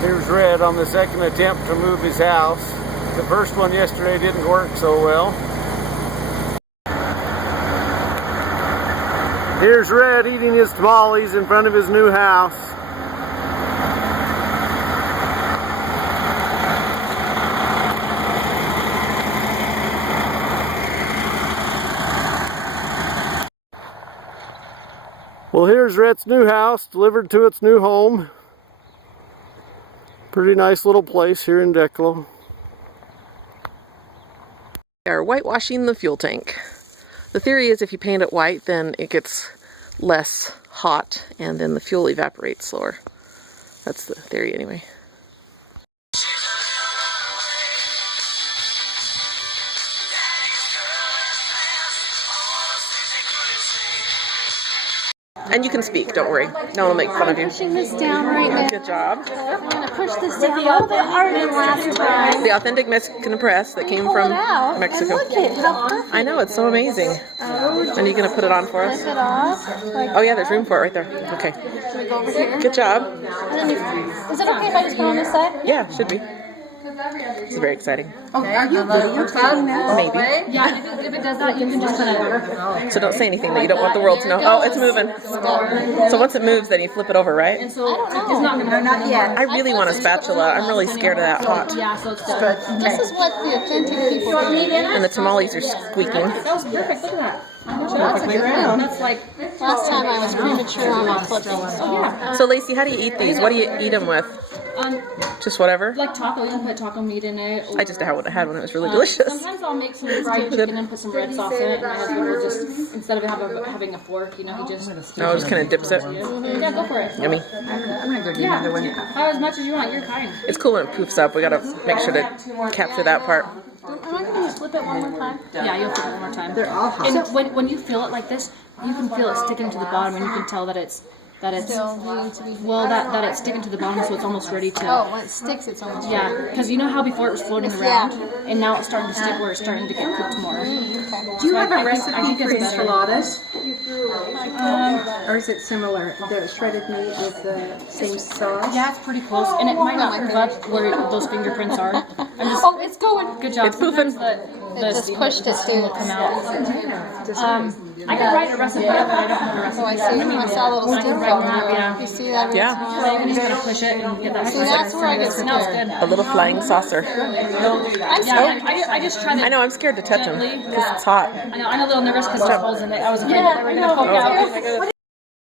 Here's Red on the second attempt to move his house. The first one yesterday didn't work so well. Here's Red eating his tamales in front of his new house. Well, here's Red's new house delivered to its new home. Pretty nice little place here in Declo. We are whitewashing the fuel tank. The theory is if you paint it white, then it gets less hot and then the fuel evaporates slower. That's the theory anyway. And you can speak, don't worry. No one will make fun of you. I'm pushing this down right now. Good job. I'm going to push this down a little bit harder than last time. The authentic Mexican press that came from Mexico. And look at how perfect. I know, it's so amazing. Oh, And you going to put it on for us? flip it off. Like Oh yeah, there's room for it right there. Okay. Should we go over here? Good job. Is it okay if I just go on this side? Yeah, should be. This is very exciting. Oh, are you videotaping that? Maybe. Yeah, if it does that, you can just kind of... So don't say anything that you don't want the world to know. Oh, it's moving. So once it moves, then you flip it over, right? I don't know. No, not yet. I really want a spatula. I'm really scared of that hot. Yeah, so it's good. This is what the authentic people do. And the tamales are squeaking. That was perfect. Look at that. That's a good one. That's like... Last time I was premature on my flipping. Oh, yeah. So Lacey, how do you eat these? What do you eat them with? Just whatever? Like taco, you can put taco meat in it. I just had one when it was really delicious. Sometimes I'll make some fried chicken and put some red sauce in it. And my husband will just, instead of having a fork, you know, he just... Oh, just kind of dips it. Yeah, go for it. Yummy. I'm going to go do another one. Have as much as you want. You're kind. It's cool when it poofs up. We gotta make sure to capture that part. Am I going to flip it one more time? Yeah, you'll flip it one more time. They're all hot. And when you feel it like this, you can feel it sticking to the bottom, and you can tell that it's that it's sticking to the bottom, so it's almost ready to. Oh, when it sticks, it's almost Yeah, because you know how before it was floating around, and now it's starting to stick where it's starting to get cooked more. Do you have a recipe for enchiladas? Or is it similar? The shredded meat with the same sauce? Yeah, it's pretty close, and it might not curve up where those fingerprints are. Oh, it's going. Good job. It's poofing. It just pushed it steam will through. come out. I can write a recipe, but I don't have a recipe. Oh, I see. I saw a little I can stick write one out, yeah. You see that? Yeah. So you just gotta push it and get that. See, that's where I get Smells scared. good. A little flying saucer. I'm Yeah, scared. I just tried it. I know, I'm scared to touch them because it's hot. I know, I'm a little nervous because there's holes in it. I was afraid that they were gonna poke out.